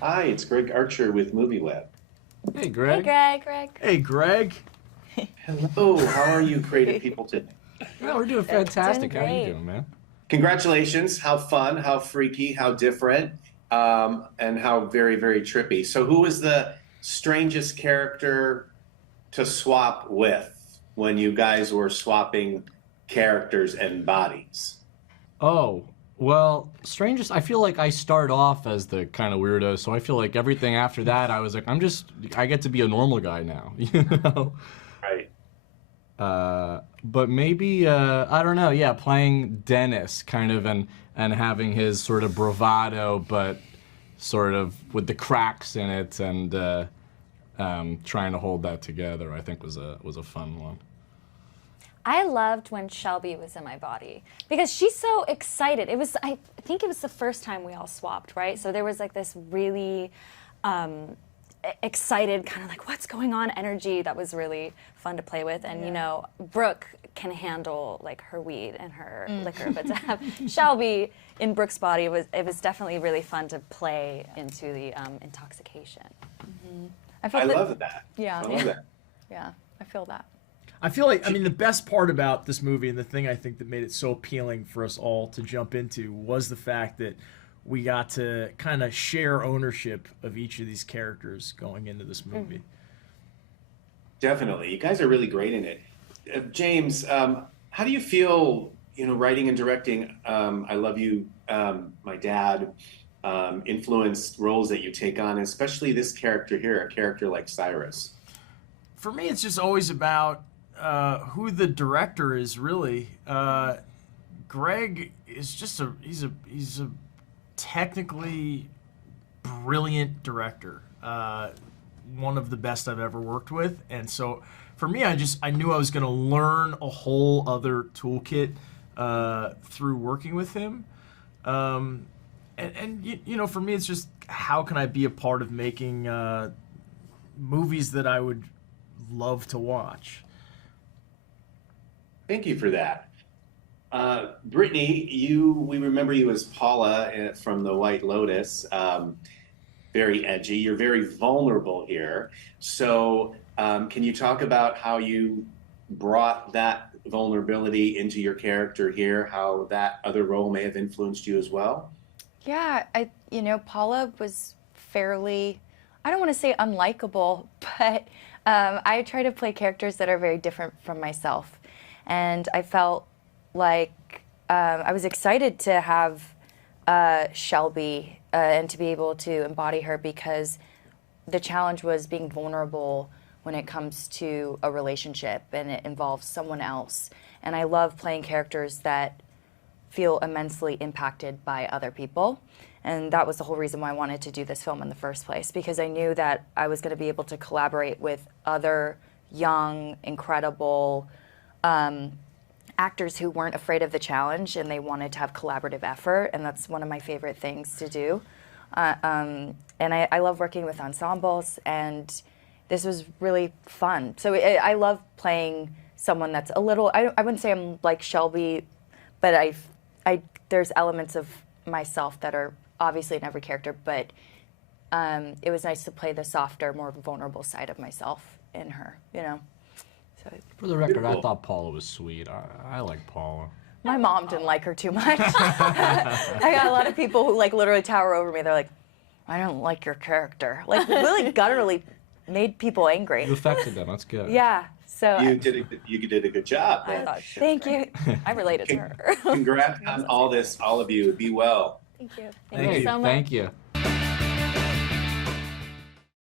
Hi, it's Greg Archer with MovieWeb. Hey, Hey, Greg. Greg. Hey, Greg. Hello, how are you creative people today? Well, we're doing fantastic. Doing How you great. doing, man? Congratulations, how fun, how freaky, how different, and how very, very trippy. So who was the strangest character to swap with when you guys were swapping characters and bodies? Oh, well, strangest. I feel like I start off as the kind of weirdo, so I feel like everything after that, I was like, I get to be a normal guy now, you know? Right. But maybe, I don't know, yeah, playing Dennis, kind of, and having his sort of bravado, but sort of with the cracks in it, and trying to hold that together, I think was a fun one. I loved when Shelby was in my body because she's so excited. I think it was the first time we all swapped, right? So there was like this really excited, kind of like, what's going on energy that was really fun to play with. And, you know, Brooke can handle like her weed and her liquor, but to have Shelby in Brooke's body, it was definitely really fun to play into the intoxication. I love that. Yeah. I love that. Yeah, I feel that. I feel like, I mean, the best part about this movie and the thing I think that made it so appealing for us all to jump into was the fact that we got to kind of share ownership of each of these characters going into this movie. Definitely. You guys are really great in it. James, how do you feel, writing and directing I Love You, My Dad, influenced roles that you take on, especially this character here, a character like Cyrus? For me, it's just always about who the director is, really. Greg is just he's a technically brilliant director. One of the best I've ever worked with. And so for me, I knew I was going to learn a whole other toolkit through working with him. And for me, it's just how can I be a part of making movies that I would love to watch. Thank you for that. Brittany, we remember you as Paula from the White Lotus. Very edgy. You're very vulnerable here. So can you talk about how you brought that vulnerability into your character here, how that other role may have influenced you as well? Yeah, Paula was fairly, I don't want to say unlikable, but I try to play characters that are very different from myself. And I felt like I was excited to have Shelby and to be able to embody her because the challenge was being vulnerable when it comes to a relationship and it involves someone else. And I love playing characters that feel immensely impacted by other people. And that was the whole reason why I wanted to do this film in the first place, because I knew that I was going to be able to collaborate with other young, incredible actors who weren't afraid of the challenge and they wanted to have collaborative effort, and that's one of my favorite things to do. And I love working with ensembles, and this was really fun. So I love playing someone that's a little, I wouldn't say I'm like Shelby, but there's elements of myself that are obviously in every character, but it was nice to play the softer, more vulnerable side of myself in her, So, For the record, Beautiful. I thought Paula was sweet. I like Paula. my mom didn't like her too much. I got a lot of people who like literally tower over me. They're like, I don't like your character. Like really gutturally made people angry. You affected them. That's good. Yeah. So You did a good job. I thought thank you. I related to her. Congrats on all this, all of you. Be well. Thank you. Thank you. so much. Thank you.